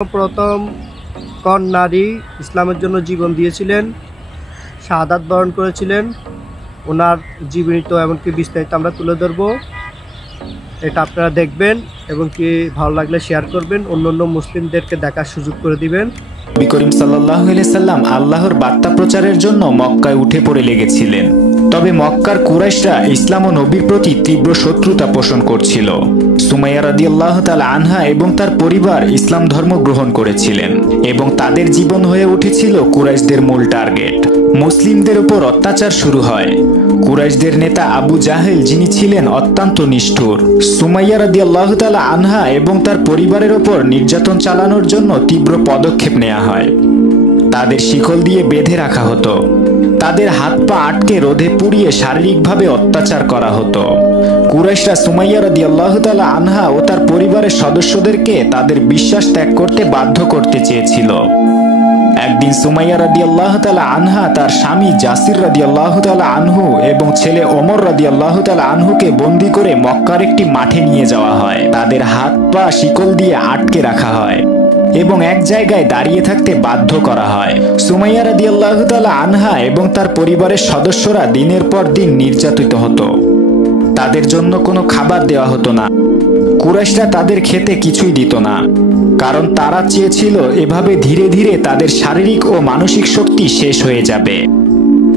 প্রথম কোন নারী ইসলামের জন্য জীবন দিয়েছিলেন, শাহাদাত বরণ করেছিলেন, ওনার জীবনী তো এমনকি বিস্তারিত আমরা তুলে ধরবো। এটা আপনারা দেখবেন এবং কি ভালো লাগলে শেয়ার করবেন, অন্য মুসলিমদেরকে দেখার সুযোগ করে দিবেন। নবী করিম সাল্লাল্লাহু আলাইহি সাল্লাম আল্লাহর বার্তা প্রচারের জন্য মক্কায় উঠে পড়ে লেগেছিলেন। তবে মক্কার কুরাইশরা ইসলাম ও নবীর প্রতি তীব্র শত্রুতা পোষণ করছিল। সুমাইয়া রাদিয়াল্লাহু তাআলা আনহা এবং তার পরিবার ইসলাম ধর্ম গ্রহণ করেছিলেন এবং তাদের জীবন হয়ে উঠেছিল কুরাইশদের মূল টার্গেট। মুসলিমদের উপর অত্যাচার শুরু হয়। কুরাইশদের নেতা আবু জাহেল, যিনি ছিলেন অত্যন্ত নিষ্ঠুর, সুমাইয়া রাদিয়াল্লাহু তাআলা আনহা এবং তার পরিবারের উপর নির্যাতন চালানোর জন্য তীব্র পদক্ষেপ নেওয়া হয়। তাদের শিকল দিয়ে বেঁধে রাখা হতো, তাদের হাত পা আটকে রোদে পুড়িয়ে শারীরিকভাবে অত্যাচার করা হতো। কুরাইশরা সুমাইয়া রাদিয়াল্লাহু তাআলা আনহা ও তার পরিবারের সদস্যদেরকে তাদের বিশ্বাস ত্যাগ করতে বাধ্য করতে চেয়েছিল। একদিন সুমাইয়া রাদিয়াল্লাহু তাআলা আনহা তার স্বামী জাসির রাদিয়াল্লাহু তাআলা আনহু এবং ছেলে ওমর রাদিয়াল্লাহু তাআলা আনহুকে বন্দী করে মক্কার একটি মাঠে নিয়ে যাওয়া হয়। তাদের হাত পা শিকল দিয়ে আটকে রাখা হয় এবং এক জায়গায় দাঁড়িয়ে থাকতে বাধ্য করা হয়। সুমাইয়া রাদিয়াল্লাহু তাআলা আনহা এবং তার পরিবারের সদস্যরা দিনের পর দিন নির্যাতিত হতো। তাদের জন্য কোনো খাবার দেওয়া হতো না। কুরাইশরা তাদের খেতে কিছুই দিত না, কারণ তারা চেয়েছিল এভাবে ধীরে ধীরে তাদের শারীরিক ও মানসিক শক্তি শেষ হয়ে যাবে।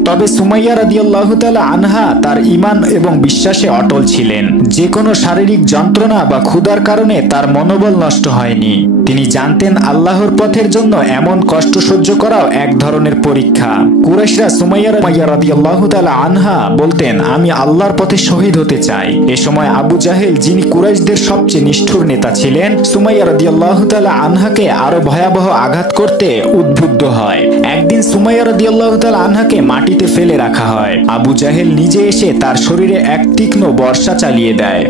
তবে সুমাইয়া রাদিয়াল্লাহু তাআলা আনহা তার ঈমান এবং বিশ্বাসে অটল ছিলেন। যে কোনো শারীরিক যন্ত্রণা বা ক্ষুধার কারণে তার মনোবল নষ্ট হয়নি। তিনি জানতেন আল্লাহর পথের জন্য এমন কষ্ট সহ্য করাও এক ধরনের পরীক্ষা। কুরাইশরা সুমাইয়া রাদিয়াল্লাহু তাআলা আনহা বলতেন, আমি আল্লাহর পথে শহীদ হতে চাই। এ সময় আবু জাহেল, যিনি কুরাইশদের সবচেয়ে নিষ্ঠুর নেতা ছিলেন, সুমাইয়া রাদিয়াল্লাহু তাআলা আনহাকে আরো ভয়াবহ আঘাত করতে উদ্বুদ্ধ হয়। একদিন সুমাইয়া রাদিয়াল্লাহু তাআলা আনহাকে মাটিতে ফেলে রাখা হয়। আবু জাহেল নিজে এসে তার শরীরে এক তীক্ষ্ণ বর্শা চালিয়ে দেয়।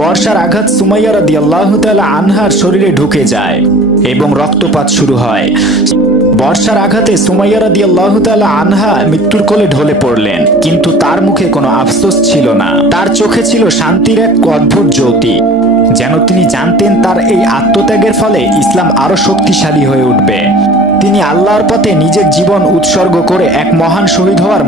বর্ষার আঘাত সুমাইয়া রাদিয়াল্লাহু তাআলা আনহার শরীরে ঢুকে যায় এবং রক্তপাত শুরু হয়। বর্ষার আঘাতে সুমাইয়া রাদিয়াল্লাহু তাআলা আনহা মৃত্যুর কোলে ঢলে পড়লেন, কিন্তু তার মুখে কোনো আফসোস ছিল না। তার চোখে ছিল শান্তির এক অদ্ভুত জ্যোতি, যেন তিনি জানতেন তার এই আত্মত্যাগের ফলে ইসলাম আরো শক্তিশালী হয়ে উঠবে। তিনি আল্লাহর পথে নিজের জীবন উৎসর্গ করে এক মহান শহীদ হওয়ার